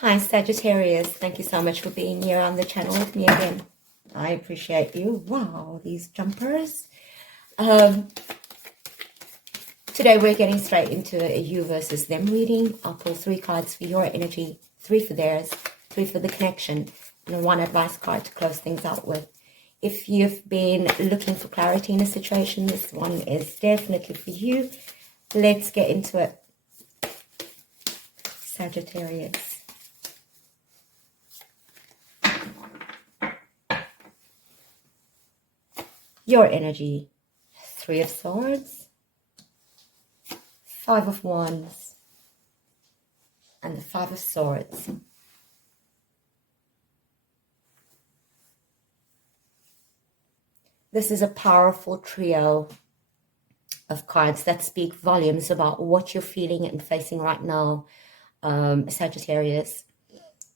Hi, Sagittarius. Thank you so much for being here on the channel with me again. I appreciate you. Wow, these jumpers. Um, Today we're getting straight into a you versus them reading. I'll pull 3 cards for your energy, 3 for theirs, 3 for the connection, and 1 advice card to close things out with. If you've been looking for clarity in a situation, this one is definitely for you. Let's get into it. Sagittarius. Your energy, 3 of Swords, 5 of Wands, and the 5 of Swords. This is a powerful trio of cards that speak volumes about what you're feeling and facing right now, Sagittarius.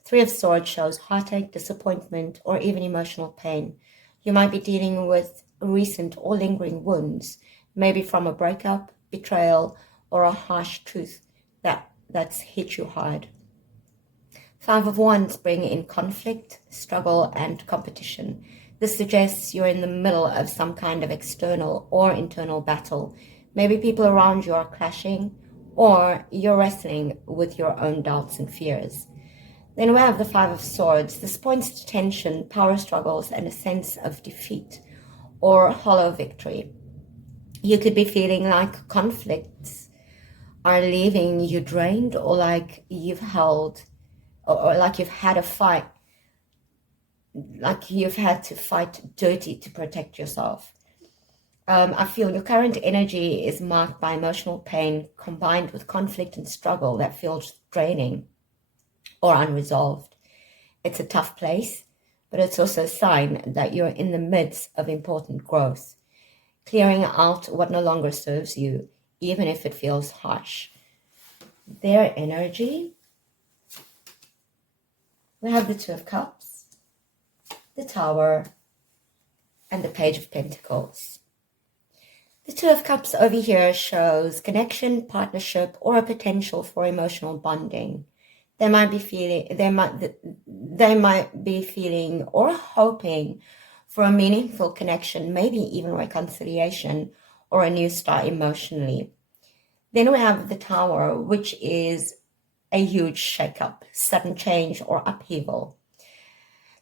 3 of Swords shows heartache, disappointment, or even emotional pain. You might be dealing with recent or lingering wounds, maybe from a breakup, betrayal, or a harsh truth that's hit you hard. 5 of Wands bring in conflict, struggle, and competition. This suggests you're in the middle of some kind of external or internal battle. Maybe people around you are clashing, or you're wrestling with your own doubts and fears. Then we have the 5 of Swords. This points to tension, power struggles, and a sense of defeat or hollow victory. You could be feeling like conflicts are leaving you drained, or like you've held, or like you've had a fight, like you've had to fight dirty to protect yourself. I feel your current energy is marked by emotional pain combined with conflict and struggle that feels draining or unresolved. It's a tough place, but it's also a sign that you're in the midst of important growth, clearing out what no longer serves you, even if it feels harsh. Their energy, we have the 2 of Cups, the Tower, and the Page of Pentacles. The 2 of Cups over here shows connection, partnership, or a potential for emotional bonding. They might be feeling or hoping for a meaningful connection, maybe even reconciliation or a new start emotionally. Then we have the Tower, which is a huge shakeup, sudden change, or upheaval.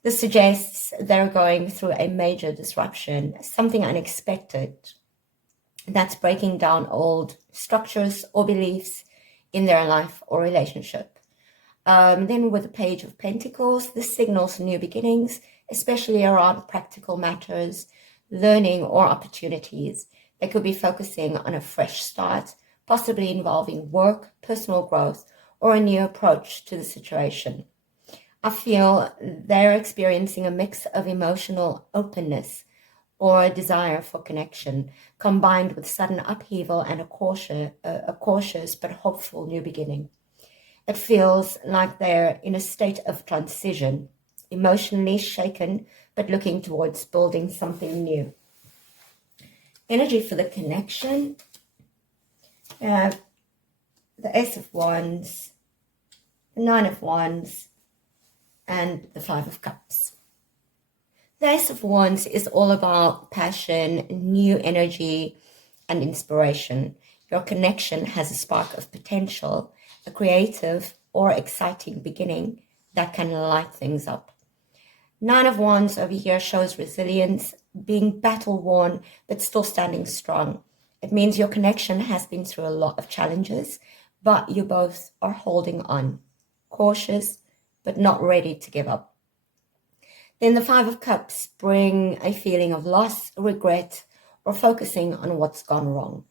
This suggests they're going through a major disruption, something unexpected that's breaking down old structures or beliefs in their life or relationship. Then with the Page of Pentacles, this signals new beginnings, especially around practical matters, learning, or opportunities. They could be focusing on a fresh start, possibly involving work, personal growth, or a new approach to the situation. I feel they're experiencing a mix of emotional openness or a desire for connection, combined with sudden upheaval and a cautious but hopeful new beginning. It feels like they're in a state of transition, emotionally shaken, but looking towards building something new. Energy for the connection. We have the Ace of Wands, the 9 of Wands, and the 5 of Cups. The Ace of Wands is all about passion, new energy, and inspiration. Your connection has a spark of potential, a creative or exciting beginning that can light things up. 9 of Wands over here shows resilience, being battle-worn but still standing strong. It means your connection has been through a lot of challenges, but you both are holding on, cautious but not ready to give up. Then the 5 of Cups bring a feeling of loss, regret, or focusing on what's gone wrong.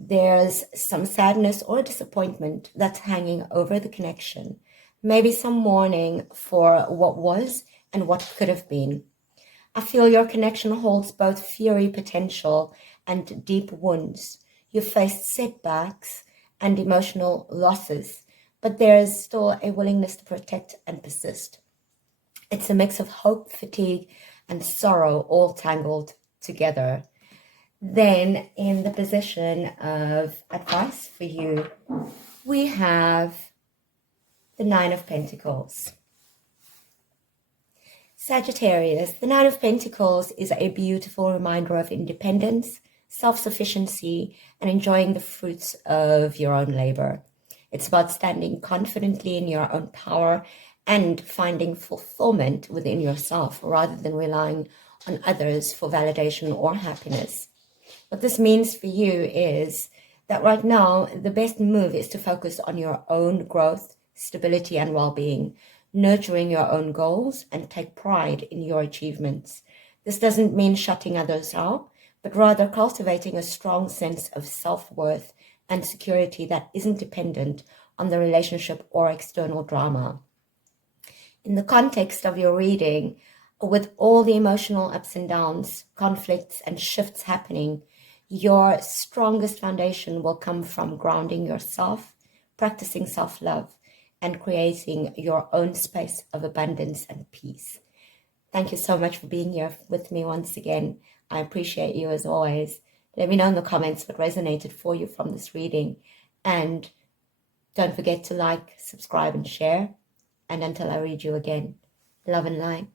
There's some sadness or disappointment that's hanging over the connection, maybe some mourning for what was and what could have been. I feel your connection holds both fiery potential and deep wounds. You've faced setbacks and emotional losses, but there is still a willingness to protect and persist. It's a mix of hope, fatigue, and sorrow all tangled together. Then in the position of advice for you, we have the Nine of Pentacles. Sagittarius, the Nine of Pentacles is a beautiful reminder of independence, self-sufficiency, and enjoying the fruits of your own labor. It's about standing confidently in your own power and finding fulfillment within yourself rather than relying on others for validation or happiness. What this means for you is that right now, the best move is to focus on your own growth, stability, and well-being, nurturing your own goals, and take pride in your achievements. This doesn't mean shutting others out, but rather cultivating a strong sense of self-worth and security that isn't dependent on the relationship or external drama. In the context of your reading, with all the emotional ups and downs, conflicts, and shifts happening, your strongest foundation will come from grounding yourself, practicing self-love, and creating your own space of abundance and peace. Thank you so much for being here with me once again. I appreciate you as always. Let me know in the comments what resonated for you from this reading. And don't forget to like, subscribe, and share. And until I read you again, love and light.